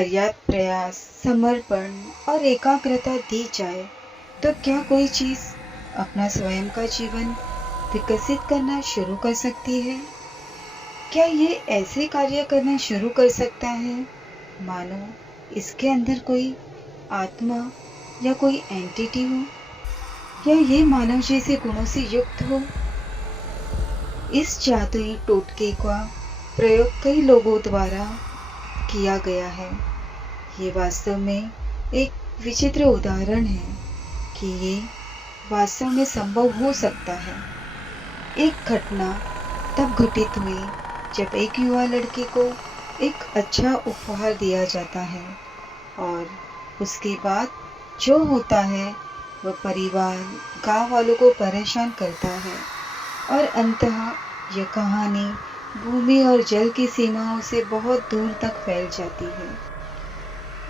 पर्याप्त प्रयास, समर्पण और एकाग्रता दी जाए तो क्या कोई चीज अपना स्वयं का जीवन विकसित करना शुरू कर सकती है? क्या ये ऐसे कार्य करना शुरू कर सकता है मानो इसके अंदर कोई आत्मा या कोई एंटिटी हो, या ये मानव जैसे गुणों से युक्त हो? इस जादुई टोटके का प्रयोग कई लोगों द्वारा किया गया है। ये वास्तव में एक विचित्र उदाहरण है कि ये वास्तव में संभव हो सकता है। एक घटना तब घटित हुई जब एक युवा लड़की को एक अच्छा उपहार दिया जाता है और उसके बाद जो होता है वह परिवार, गांव वालों को परेशान करता है और अंततः यह कहानी भूमि और जल की सीमाओं से बहुत दूर तक फैल जाती है।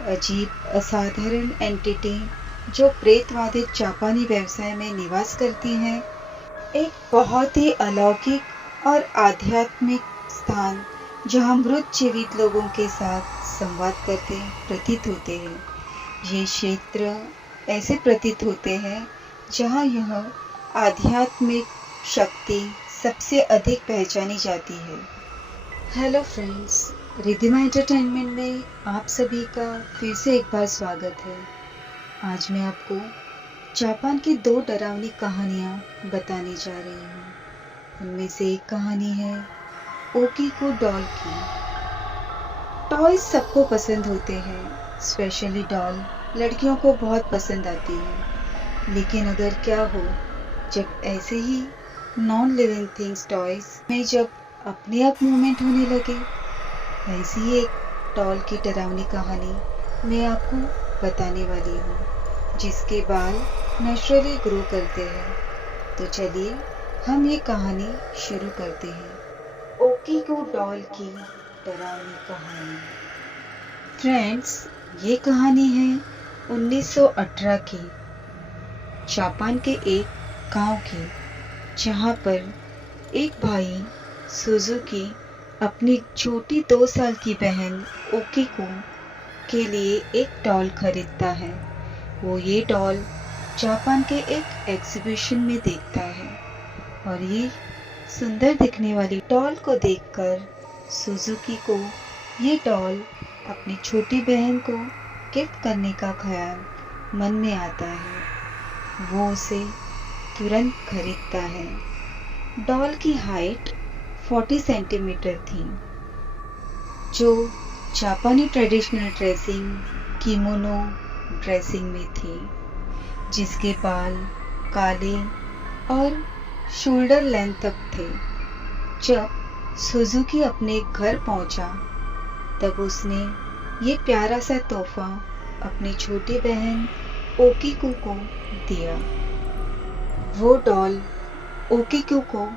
अजीब, असाधारण एंटिटी जो प्रेतवादित जापानी व्यवसाय में निवास करती है, एक बहुत ही अलौकिक और आध्यात्मिक स्थान जहां मृत जीवित लोगों के साथ संवाद करते प्रतीत होते हैं। ये क्षेत्र ऐसे प्रतीत होते हैं जहां यह आध्यात्मिक शक्ति सबसे अधिक पहचानी जाती है। हेलो फ्रेंड्स, रिधिमा एंटरटेनमेंट में आप सभी का फिर से एक बार स्वागत है। आज मैं आपको जापान की 2 डरावनी कहानियाँ बताने जा रही हूँ। उनमें से एक कहानी है ओकीको डॉल की। टॉयज सबको पसंद होते हैं, स्पेशली डॉल लड़कियों को बहुत पसंद आती है। लेकिन अगर क्या हो जब ऐसे ही नॉन लिविंग थिंग्स टॉयज में जब अपने आप मूवमेंट होने लगे। ऐसी ही एक डॉल की डरावनी कहानी मैं आपको बताने वाली हूँ, जिसके बाल नेचुरली ग्रो करते हैं। तो चलिए हम ये कहानी शुरू करते हैं। ओकीको डॉल की डरावनी कहानी। फ्रेंड्स, ये कहानी है 1918 की, जापान के एक गांव की, जहां पर एक भाई सुजुकी अपनी छोटी 2 साल की बहन ओकीको के लिए एक डॉल खरीदता है। वो ये डॉल जापान के एक एग्जीबिशन में देखता है और ये सुंदर दिखने वाली डॉल को देखकर सुजुकी को ये डॉल अपनी छोटी बहन को गिफ्ट करने का ख्याल मन में आता है। वो उसे तुरंत खरीदता है। डॉल की हाइट 40 सेंटीमीटर थी, जो जापानी ट्रेडिशनल ड्रेसिंग किमोनो ड्रेसिंग में थी, जिसके बाल काले और शोल्डर लेंथ तक थे। जब सुजुकी अपने घर पहुंचा तब उसने ये प्यारा सा तोहफा अपनी छोटी बहन ओकीको को दिया। वो डॉल ओकीको को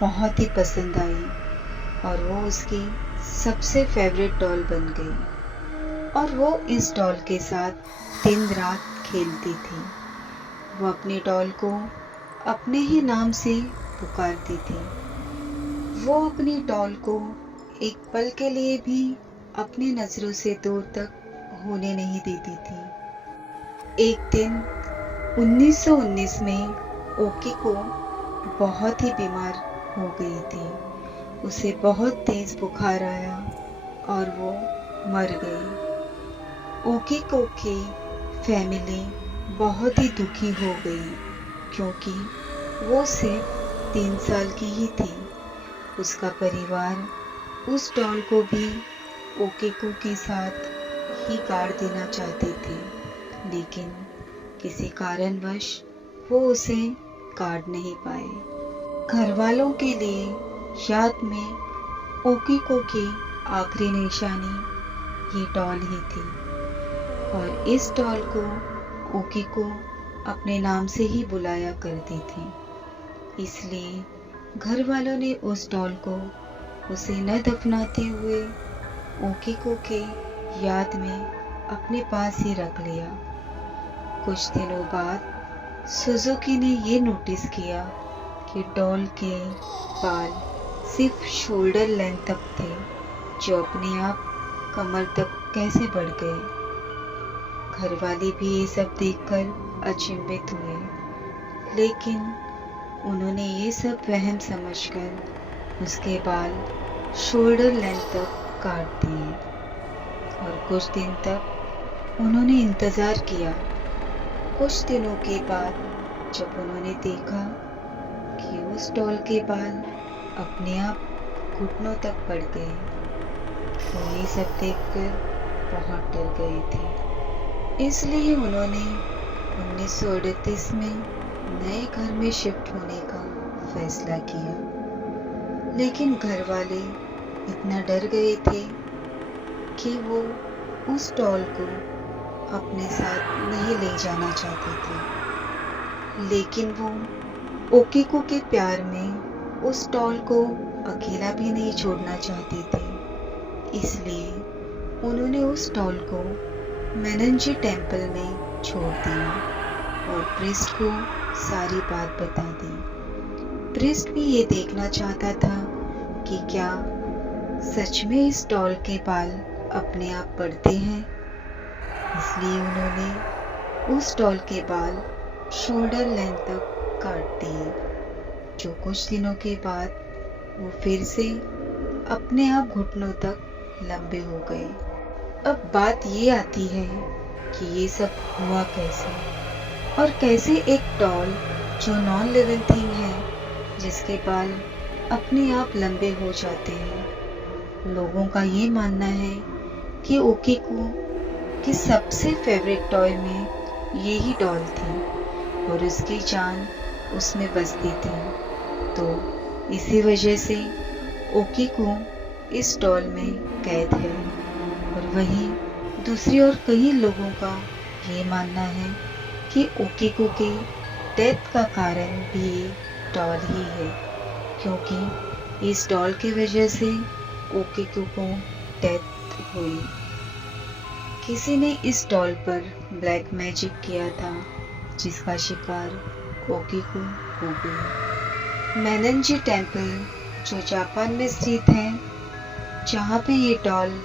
बहुत ही पसंद आई और वो उसकी सबसे फेवरेट डॉल बन गई और वो इस डॉल के साथ दिन रात खेलती थी। वो अपनी डॉल को अपने ही नाम से पुकारती थी। वो अपनी डॉल को एक पल के लिए भी अपनी नजरों से दूर तक होने नहीं देती थी। एक दिन 1919 में ओकीको बहुत ही बीमार हो गई थी। उसे बहुत तेज बुखार आया और वो मर गई। ओकीको की फैमिली बहुत ही दुखी हो गई, क्योंकि वो सिर्फ 3 साल की ही थी। उसका परिवार उस डॉल को भी ओकीको के साथ ही गाड़ देना चाहते थे, लेकिन किसी कारणवश वो उसे काट नहीं पाए। घर वालों के लिए याद में ओकीको की आखिरी निशानी ये डॉल ही थी और इस डॉल को ओकीको अपने नाम से ही बुलाया करती थी। इसलिए घर वालों ने उस डॉल को उसे न दफनाते हुए ओकीको के याद में अपने पास ही रख लिया। कुछ दिनों बाद सुजुकी ने ये नोटिस किया कि डॉल के बाल सिर्फ शोल्डर लेंथ तक थे, जो अपने आप कमर तक कैसे बढ़ गए। घर वाले भी ये सब देखकर अचंभित हुए, लेकिन उन्होंने ये सब वहम समझकर उसके बाल शोल्डर लेंथ तक काट दिए और कुछ दिन तक उन्होंने इंतज़ार किया। कुछ दिनों के बाद जब उन्होंने देखा कि उस डॉल के बाल अपने आप घुटनों तक बढ़ गए, तो ये सब देखकर बहुत डर गए थे। इसलिए उन्होंने 1938 में नए घर में शिफ्ट होने का फैसला किया। लेकिन घर वाले इतना डर गए थे कि वो उस डॉल को अपने साथ नहीं ले जाना चाहते थे। लेकिन वो ओकीको के प्यार में उस डॉल को अकेला भी नहीं छोड़ना चाहते थे। इसलिए उन्होंने उस डॉल को मेननजी टेम्पल में छोड़ दिया और प्रिस्ट को सारी बात बता दी। प्रिस्ट भी ये देखना चाहता था कि क्या सच में इस डॉल के बाल अपने आप बढ़ते हैं। इसलिए उन्होंने उस डॉल के बाल शोल्डर लेंथ तक काट दिए, जो कुछ दिनों के बाद वो फिर से अपने आप घुटनों तक लंबे हो गए। अब बात ये आती है कि ये सब हुआ कैसे, और कैसे एक डॉल जो नॉन लिविंग थिंग है, जिसके बाल अपने आप लंबे हो जाते हैं। लोगों का ये मानना है कि ओकीको की सबसे फेवरेट टॉय में यही डॉल थी और उसकी जान उसमें बसती थी। तो इसी वजह से ओकीको इस डॉल में कैद है। और वहीं दूसरी ओर कई लोगों का ये मानना है कि ओकीको के डेथ का कारण भी ये डॉल ही है, क्योंकि इस डॉल की वजह से ओकीको को डेथ हुई। किसी ने इस डॉल पर ब्लैक मैजिक किया था, जिसका शिकार ओकीको हो गई। मेननजी टेम्पल जो जापान में स्थित है, जहाँ पे ये डॉल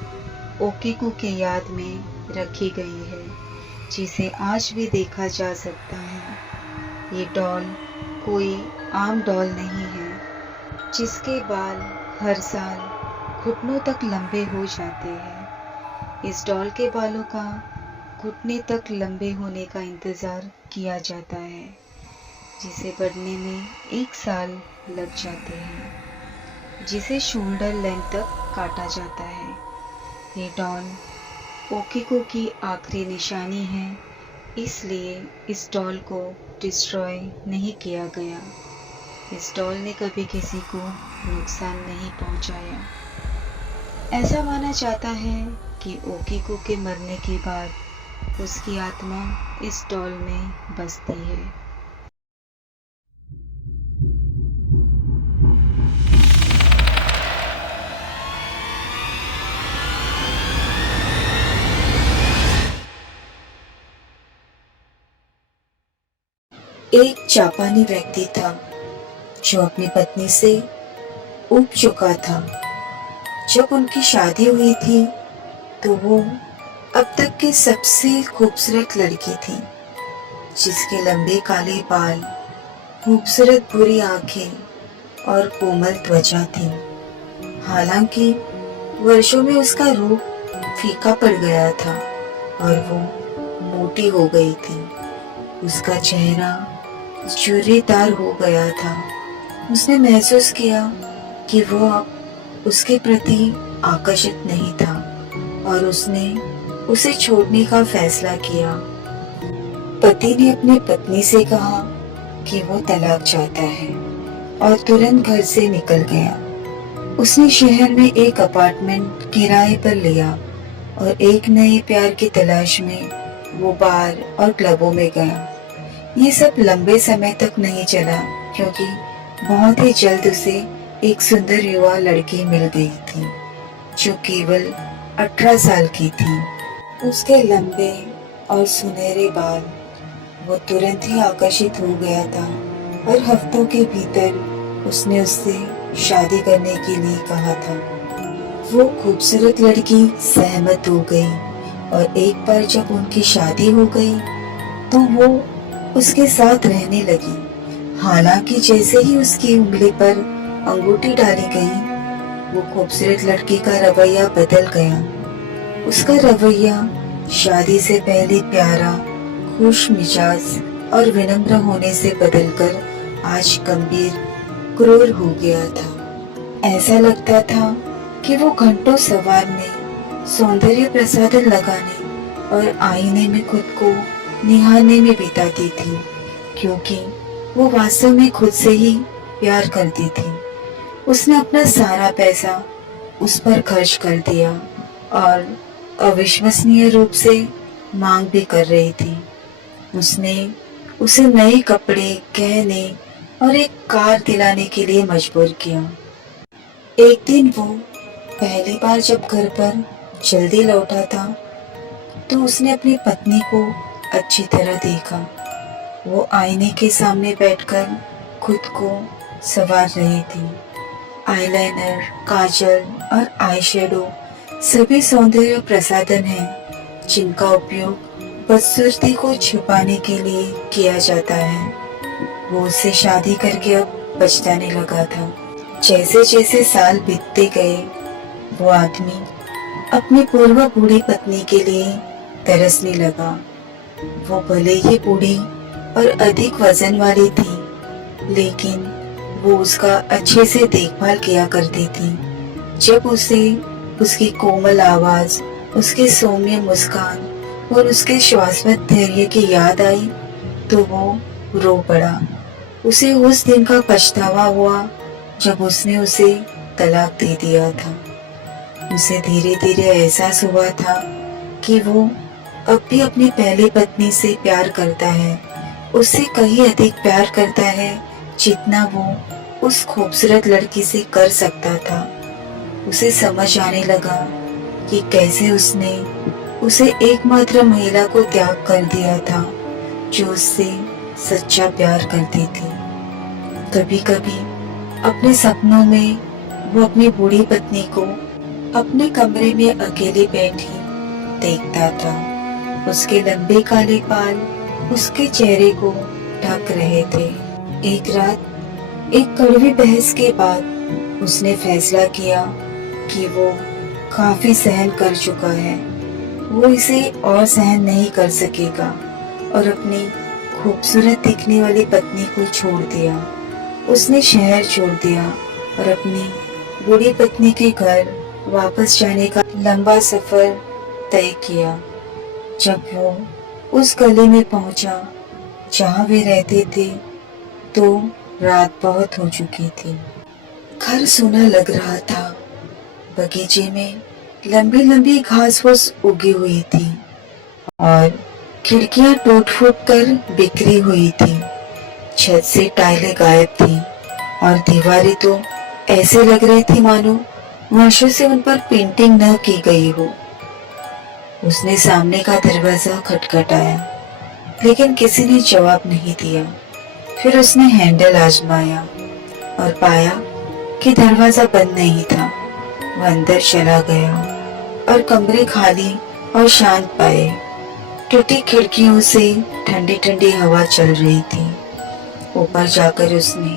ओकीको के याद में रखी गई है, जिसे आज भी देखा जा सकता है। ये डॉल कोई आम डॉल नहीं है, जिसके बाल हर साल घुटनों तक लंबे हो जाते हैं। इस डॉल के बालों का घुटने तक लंबे होने का इंतज़ार किया जाता है, जिसे बढ़ने में 1 साल लग जाते हैं, जिसे शोल्डर लेंथ तक काटा जाता है। ये डॉल ओकीको की आखिरी निशानी है, इसलिए इस डॉल को डिस्ट्रॉय नहीं किया गया। इस डॉल ने कभी किसी को नुकसान नहीं पहुंचाया। ऐसा माना जाता है कि ओकीको के मरने के बाद उसकी आत्मा इस डॉल में बसती है। एक जापानी व्यक्ति था जो अपनी पत्नी से ऊब चुका था। जब उनकी शादी हुई थी तो वो अब तक की सबसे खूबसूरत लड़की थी, जिसके लंबे काले बाल, खूबसूरत भूरी आंखें और कोमल त्वचा थी। हालांकि वर्षों में उसका रूप फीका पड़ गया था और वो मोटी हो गई थी। उसका चेहरा झुर्रीदार हो गया था। उसने महसूस किया कि वो अब उसके प्रति आकर्षित नहीं था और उसने उसे छोड़ने का फैसला किया। पति ने अपनी पत्नी से कहा कि वो तलाक चाहता है और तुरंत घर से निकल गया। उसने शहर में एक अपार्टमेंट किराए पर लिया और एक नए प्यार की तलाश में वो बार और क्लबों में गया। ये सब लंबे समय तक नहीं चला, क्योंकि बहुत ही जल्द उसे एक सुंदर युवा लड़की मिल गई थी, जो केवल 18 साल की थी। उसके लंबे और सुनहरे बाल, वो तुरंत ही आकर्षित हो गया था और हफ्तों के भीतर उसने उससे शादी करने के लिए कहा था। वो खूबसूरत लड़की सहमत हो गई और एक बार जब उनकी शादी हो गई तो वो उसके साथ रहने लगी। हालांकि जैसे ही उसकी उंगली पर अंगूठी डाली गई, वो खूबसूरत लड़की का रवैया बदल गया। उसका रवैया शादी से पहले प्यारा, खुश मिजाज और विनम्र होने से बदलकर आज गंभीर, क्रूर हो गया था। ऐसा लगता था कि वो घंटों सवारने, सौंदर्य प्रसाधन लगाने और आईने में खुद को निहारने में बिताती थी, क्योंकि वो वास्तव में खुद से ही प्यार करती थी। उसने अपना सारा पैसा उस पर खर्च कर दिया और अविश्वसनीय रूप से मांग भी कर रही थी। उसने उसे नए कपड़े, गहने और एक कार दिलाने के लिए मजबूर किया। एक दिन वो पहली बार जब घर पर जल्दी लौटा था तो उसने अपनी पत्नी को अच्छी तरह देखा। वो आईने के सामने बैठकर खुद को संवार रही थी। आईलाइनर, काजल और आईशैडो सभी सौंदर्य प्रसाधन हैं जिनका उपयोग बदसूरती को छुपाने के लिए किया जाता है। वो उससे शादी करके अब पछताने लगा था। जैसे जैसे साल बीतते गए, वो आदमी अपनी पूर्व बूढ़ी पत्नी के लिए तरसने लगा। वो भले ही बूढ़ी और अधिक वजन वाली थी, लेकिन वो उसका अच्छे से देखभाल किया करती थी। जब उसे उसकी कोमल आवाज, उसके सौम्य मुस्कान और उसके शाश्वत धैर्य की याद आई तो वो रो पड़ा। उसे उस दिन का पछतावा हुआ जब उसने उसे तलाक दे दिया था। उसे धीरे धीरे एहसास हुआ था कि वो अब भी अपनी पहली पत्नी से प्यार करता है, उससे कहीं अधिक प्यार करता है जितना वो उस खूबसूरत लड़की से कर सकता था। उसे समझ आने लगा कि कैसे उसने उसे एकमात्र महिला को त्याग कर दिया था जो उससे सच्चा प्यार करती थी। कभी कभी अपने सपनों में वो अपनी बूढ़ी पत्नी को अपने कमरे में अकेले बैठी देखता था। उसके लंबे काले बाल उसके चेहरे को ढक रहे थे। एक रात एक कड़वी बहस के बाद उसने फैसला किया कि वो काफी सहन कर चुका है, वो इसे और सहन नहीं कर सकेगा और अपनी खूबसूरत दिखने वाली पत्नी को छोड़ दिया। उसने शहर छोड़ दिया और अपनी बूढ़ी पत्नी के घर वापस जाने का लंबा सफर तय किया। जब वो उस गली में पहुंचा जहां वे रहते थे तो रात बहुत हो चुकी थी। घर सूना लग रहा था। बगीचे में लंबी लंबी घास फूस उगी हुई थी और खिड़कियां टूट फूट कर बिखरी हुई थी। छत से टाइलें गायब थी और दीवारें तो ऐसे लग रही थी मानो वर्षों से उन पर पेंटिंग न की गई हो। उसने सामने का दरवाजा खटखटाया, लेकिन किसी ने जवाब नहीं दिया। फिर उसने हैंडल आजमाया और पाया कि दरवाजा बंद नहीं था। वह अंदर चला गया और कमरे खाली और शांत पाए। टूटी खिड़कियों से ठंडी ठंडी हवा चल रही थी। ऊपर जाकर उसने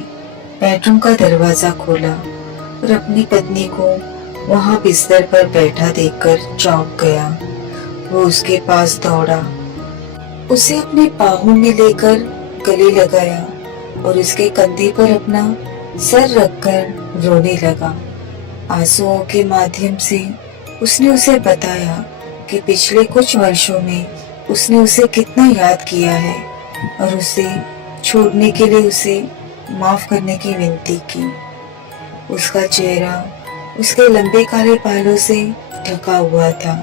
बेडरूम का दरवाजा खोला और अपनी पत्नी को वहां बिस्तर पर बैठा देखकर चौंक गया। वो उसके पास दौड़ा, उसे अपने बाहों में लेकर गले लगाया और उसके कंधे पर अपना सर रखकर रोने लगा। आंसुओं के माध्यम से उसने उसे बताया कि पिछले कुछ वर्षों में उसने उसे कितना याद किया है और उसे छोड़ने के लिए उसे माफ करने की विनती की। उसका चेहरा उसके लंबे काले बालों से ढका हुआ था,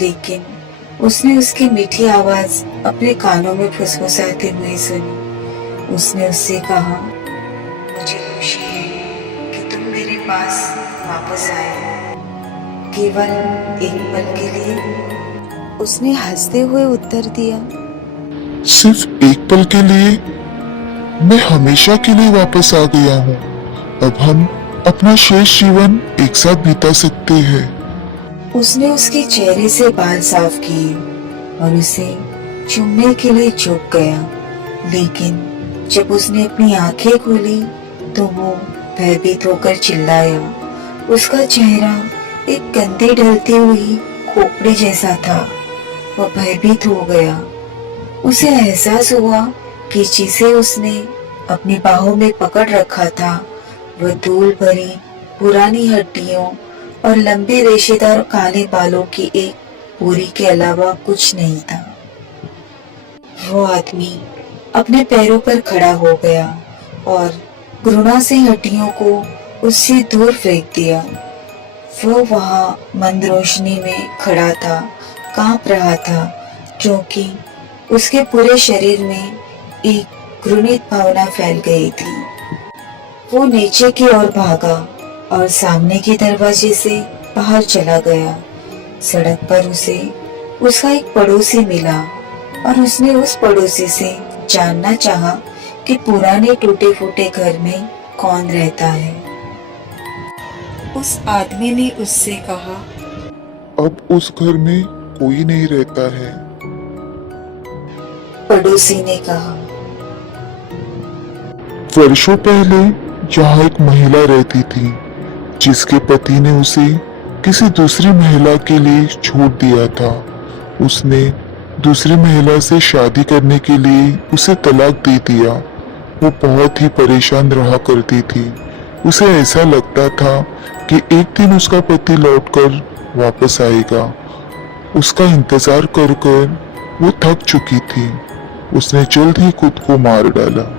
लेकिन उसने उसकी मीठी आवाज अपने कानों में फुसफुसाते हुए सुनी। उसने उससे कहा, मुझे खुशी है कि तुम मेरे पास वापस आए, केवल एक पल के लिए। उसने हंसते हुए उत्तर दिया, सिर्फ एक पल के लिए? मैं हमेशा के लिए वापस आ गया हूँ। अब हम अपना शेष जीवन एक साथ बिता सकते हैं। उसने उसके चेहरे से बाल साफ किए और उसे चूमने के लिए झुक गया, लेकिन जब उसने अपनी आंखें खोली तो वो भयभीत होकर चिल्लाया। उसका चेहरा एक गंदी ढलती हुई खोपड़ी जैसा था। वह भयभीत हो गया। उसे एहसास हुआ कि जिसे उसने अपनी बाहों में पकड़ रखा था वह धूल भरी पुरानी हड्डियों और लंबे रेशेदार काले बालों की एक पूरी के अलावा कुछ नहीं था। वो आदमी अपने पैरों पर खड़ा हो गया और घृणा से हड्डियों को उससे दूर फेंक दिया। वो वहां मंद रोशनी में खड़ा था, कांप रहा था, क्योंकि उसके पूरे शरीर में एक घृणित भावना फैल गई थी। वो नीचे की ओर भागा और सामने के दरवाजे से बाहर चला गया। सड़क पर उसे उसका एक पड़ोसी मिला और उसने उस पड़ोसी से जानना चाहा कि पुराने टूटे फूटे घर में कौन रहता है। उस आदमी ने उससे कहा, अब उस घर में कोई नहीं रहता है। पड़ोसी ने कहा, वर्षों पहले यहाँ एक महिला रहती थी जिसके पति ने उसे किसी दूसरी महिला के लिए छोड़ दिया था। उसने दूसरी महिला से शादी करने के लिए उसे तलाक दे दिया। वो बहुत ही परेशान रहा करती थी। उसे ऐसा लगता था कि एक दिन उसका पति लौटकर वापस आएगा। उसका इंतजार कर कर वो थक चुकी थी। उसने जल्द ही खुद को मार डाला।